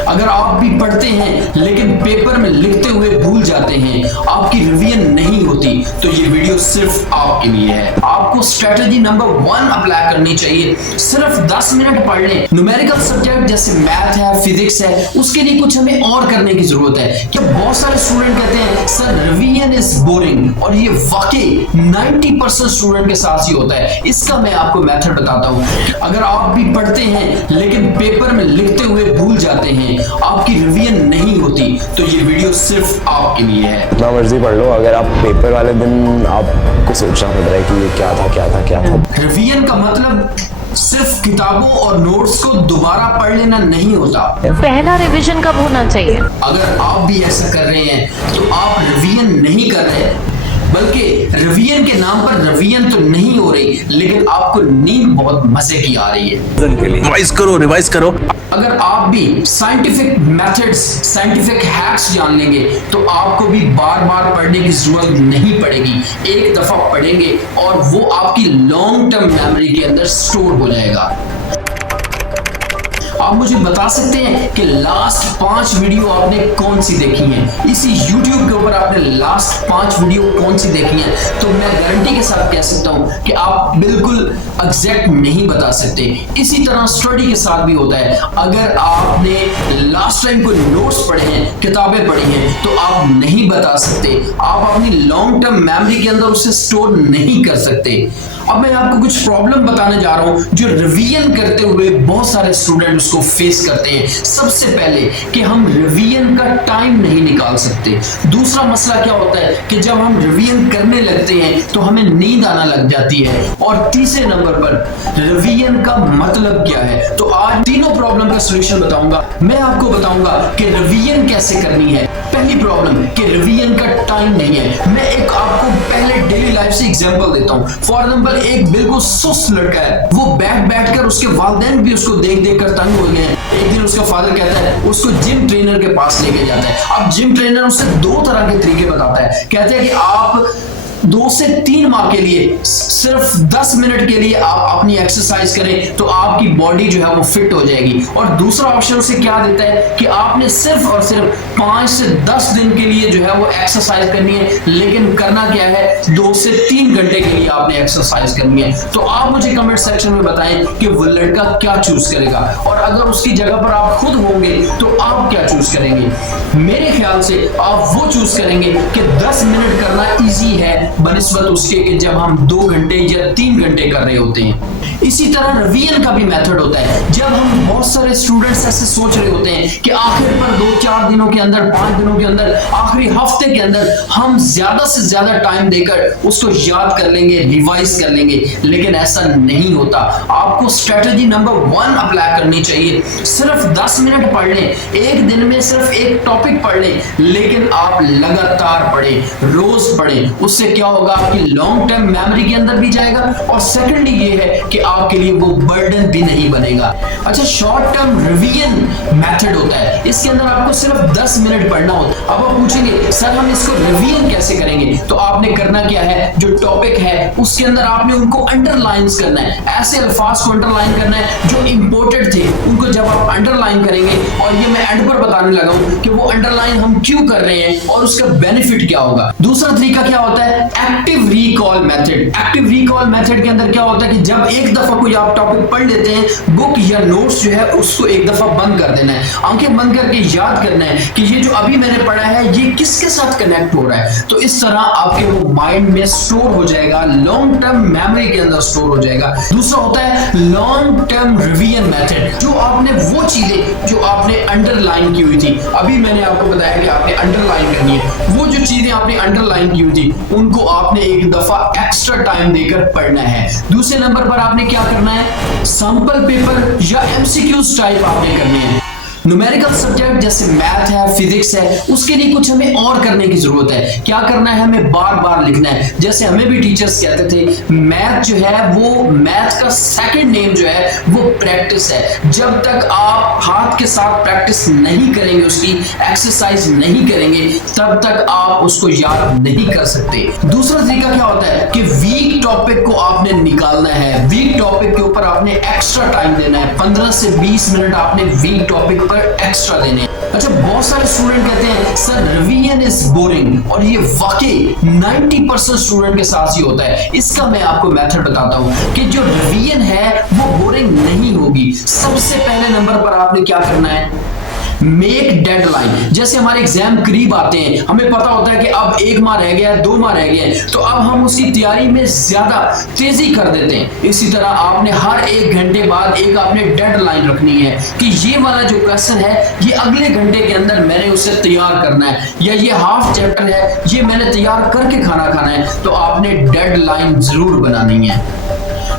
अगर आप भी पढ़ते हैं लेकिन पेपर में लिखते हुए भूल जाते हैं, आपकी रिवीजन नहीं होती, तो ये वीडियो सिर्फ आपके लिए है। आपको स्ट्रेटजी नंबर 1 अप्लाई करनी चाहिए। सिर्फ 10 मिनट पढ़ लें। न्यूमेरिकल सब्जेक्ट जैसे मैथ है, फिजिक्स है, उसके लिए कुछ हमें और करने की जरूरत है। कि बहुत सारे स्टूडेंट कहते हैं सर रिवीजन इज बोरिंग, और ये वाकई 90% स्टूडेंट के साथ ही होता है। इसका मैं आपको मेथड बताता हूँ। अगर आप भी पढ़ते हैं लेकिन पेपर में लिखते हुए भूल जाते हैं, आपकी रिवीजन नहीं होती, तो ये वीडियो सिर्फ आपके लिए है। जितना मर्जी पढ़ लो, अगर आप पेपर वाले दिन आपको सोचना पड़ रहा है कि ये क्या था। रिवीजन का मतलब सिर्फ किताबों और नोट्स को दोबारा पढ़ लेना नहीं होता। पहला रिवीजन कब होना चाहिए? अगर आप भी ऐसा कर रहे हैं तो आप रिवीजन नहीं कर रहे, बल्कि रिवीजन के नाम पर रिवीजन तो नहीं हो रही, लेकिन आपको नींद बहुत मजे की आ रही है। रिवाइज करो। अगर आप भी साइंटिफिक मेथड्स, साइंटिफिक हैक्स जान लेंगे, तो आपको भी बार बार पढ़ने की जरूरत नहीं पड़ेगी। एक दफा पढ़ेंगे और वो आपकी लॉन्ग टर्म मेमोरी के अंदर स्टोर हो जाएगा। आप मुझे बता सकते हैं कि लास्ट 5 वीडियो आपने कौन सी देखी हैं? इसी YouTube के ऊपर आपने लास्ट 5 वीडियो कौन सी देखी हैं? तो मैं गारंटी के साथ कह सकता हूं कि आप बिल्कुल एग्जैक्ट नहीं बता सकते। इसी तरह स्टडी के साथ भी होता है। अगर आपने लास्ट टाइम कोई नोट्स पढ़े हैं, किताबें पढ़ी हैं, तो आप नहीं बता सकते। आप अपनी लॉन्ग टर्म मेमोरी के अंदर उसे स्टोर नहीं कर सकते। अब मैं आपको कुछ प्रॉब्लम बताने जा रहा हूं जो रिवीजन करते हुए बहुत सारे स्टूडेंट उसको फेस करते हैं। सबसे पहले कि हम रिवीजन का टाइम नहीं निकाल सकते। दूसरा मसला क्या होता है कि जब हम रिवीजन करने लगते हैं तो हमें नींद आना लग जाती है। और तीसरे नंबर पर रिवीजन का मतलब क्या है। तो आज तीनों प्रॉब्लम का सॉल्यूशन बताऊंगा। मैं आपको बताऊंगा कि रिवीजन कैसे करनी है। पहली प्रॉब्लम कि रिवीजन का टाइम नहीं है। मैं एक आपको पहले डेली लाइफ से एग्जांपल देता हूं। फॉर एग्जांपल एक बिल्कुल सुस्त लड़का है, वो बैठकर उसके वालिदैन भी उसको देख कर तंग हो गए हैं। एक दिन उसका फादर कहता है उसको जिम ट्रेनर के पास लेके जाता है। अब जिम ट्रेनर उसे 2 तरह के तरीके बताता है। कहते हैं कि आप 2 से 3 माह के लिए सिर्फ 10 मिनट के लिए आप अपनी एक्सरसाइज करें तो आपकी बॉडी जो है वो फिट हो जाएगी। और दूसरा ऑप्शन उसे क्या देता है कि आपने सिर्फ और सिर्फ 5 से 10 दिन के लिए जो है वो एक्सरसाइज करनी है, लेकिन करना क्या है 2 से 3 घंटे के लिए आपने एक्सरसाइज करनी है। तो आप मुझे कमेंट सेक्शन में बताएं कि वो लड़का क्या चूज करेगा, और अगर उसकी जगह पर आप खुद होंगे तो आप क्या चूज करेंगे। मेरे ख्याल से आप वो चूज करेंगे कि 10 मिनट करना इजी है बनिस्बत उसके कि जब हम 2 घंटे या 3 घंटे कर रहे होते हैं। इसी तरह रिवीजन का भी मेथड होता है। जब हम बहुत सारे स्टूडेंट्स ऐसे सोच रहे होते हैं कि आखिर पर 2-4 दिनों के अंदर, 5 दिनों के अंदर, आखिरी हफ्ते के अंदर हम ज्यादा से ज्यादा टाइम देकर उसको याद कर लेंगे, रिवाइज कर लेंगे, लेकिन ऐसा नहीं होता। आपको स्ट्रेटजी नंबर 1 अप्लाई करनी चाहिए। सिर्फ 10 मिनट पढ़ लें, एक दिन में सिर्फ एक टॉपिक पढ़ लें, लेकिन आप लगातार पढ़ें, रोज पढ़ें। उससे क्या होगा, आपकी लॉन्ग टर्म मेमोरी के अंदर भी जाएगा, और सेकंडली ये है कि आपके लिए वो बर्डन भी नहीं बनेगा। अच्छा, शॉर्ट टर्म रिवीजन मेथड होता है। इसके अंदर आपको सिर्फ 10 मिनट पढ़ना होता है। अब आप पूछेंगे सर हम इसको रिवीजन कैसे करेंगे? तो आपने करना क्या है, जो टॉपिक है उसके अंदर आपने उनको अंडरलाइंस करना है। ऐसे अल्फाज को अंडरलाइन करना है जो इंपॉर्टेंट थे, उनको जब आप अंडरलाइन करेंगे, और ये मैं एंड पर बताने लगा हूं कि वो अंडरलाइन हम क्यों कर रहे हैं और उसका बेनिफिट क्या होगा। दूसरा तरीका क्या होता है, active recall method. Active recall method के अंदर क्या होता है कि जब एक दफा कोई आप टॉपिक पढ़ लेते हैं, बुक या नोट्स जो है उसको एक दफा बंद कर देना है, आंखें बंद करके याद करना है कि ये जो अभी मैंने पढ़ा है ये किसके साथ कनेक्ट हो रहा है। तो इस तरह आपके वो माइंड में स्टोर हो जाएगा, लॉन्ग टर्म मेमोरी के अंदर स्टोर हो जाएगा। दूसरा होता है लॉन्ग टर्म रिवीजन मेथड, जो आपने वो चीजें जो आपने अंडरलाइन की हुई थी, अभी मैंने आपको बताया कि आपने अंडरलाइन करनी है, वो जो चीजें आपने अंडरलाइन की हुई थी उनको आपने एक दफा एक्स्ट्रा टाइम देकर पढ़ना है। दूसरे नंबर पर आपने क्या करना है, सैंपल पेपर या एमसीक्यूज टाइप आपने करने हैं। न्यूमेरिकल सब्जेक्ट जैसे मैथ है, फिजिक्स है, उसके लिए कुछ हमें और करने की जरूरत है। क्या करना है, हमें बार बार लिखना है। जैसे हमें भी टीचर्स कहते थे मैथ जो है वो, मैथ का सेकंड नेम जो है वो प्रैक्टिस है। जब तक आप हाथ के साथ प्रैक्टिस नहीं करेंगे, उसकी एक्सरसाइज नहीं करेंगे, तब तक आप उसको याद नहीं कर सकते। दूसरा तरीका क्या होता है कि वीक टॉपिक को आपने निकालना है। वीक टॉपिक के ऊपर आपने एक्स्ट्रा टाइम देना है, 15 से 20 मिनट आपने वीक टॉपिक पेपर एक्स्ट्रा देने हैं। अच्छा, बहुत सारे स्टूडेंट कहते हैं सर रिवीजन इज बोरिंग, और ये वाकई 90% स्टूडेंट के साथ ही होता है। इसका मैं आपको मेथड बताता हूं कि जो रिवीजन है वो बोरिंग नहीं होगी। सबसे पहले नंबर पर आपने क्या करना है, मेक डेडलाइन। जैसे हमारे एग्जाम करीब आते हैं, हमें पता होता है कि अब 1 माह रह गया है, 2 माह रह गए हैं, तो अब हम उसकी तैयारी में ज्यादा तेजी कर देते हैं। इसी तरह आपने हर 1 घंटे बाद एक आपने डेडलाइन रखनी है कि ये वाला जो क्वेश्चन है ये अगले घंटे के अंदर मैंने उसे तैयार करना है, या ये हाफ चैप्टर है ये मैंने तैयार करके खाना है। तो आपने डेडलाइन जरूर बनानी है।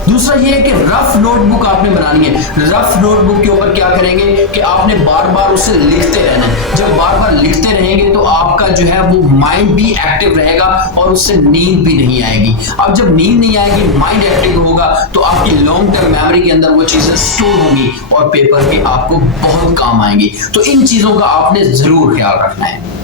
दूसरा ये है कि रफ नोटबुक आपने बनानी है। रफ नोटबुक के ऊपर क्या करेंगे कि आपने बार बार उसे लिखते रहना है। जब बार बार लिखते रहेंगे तो आपका जो है वो माइंड भी एक्टिव रहेगा और उससे नींद भी नहीं आएगी। अब जब नींद नहीं आएगी, माइंड एक्टिव होगा, तो आपकी लॉन्ग टर्म मेमोरी के अंदर वो चीजें स्टोर होंगी और पेपर के आपको बहुत काम आएंगी। तो इन चीजों का आपने जरूर ख्याल रखना है।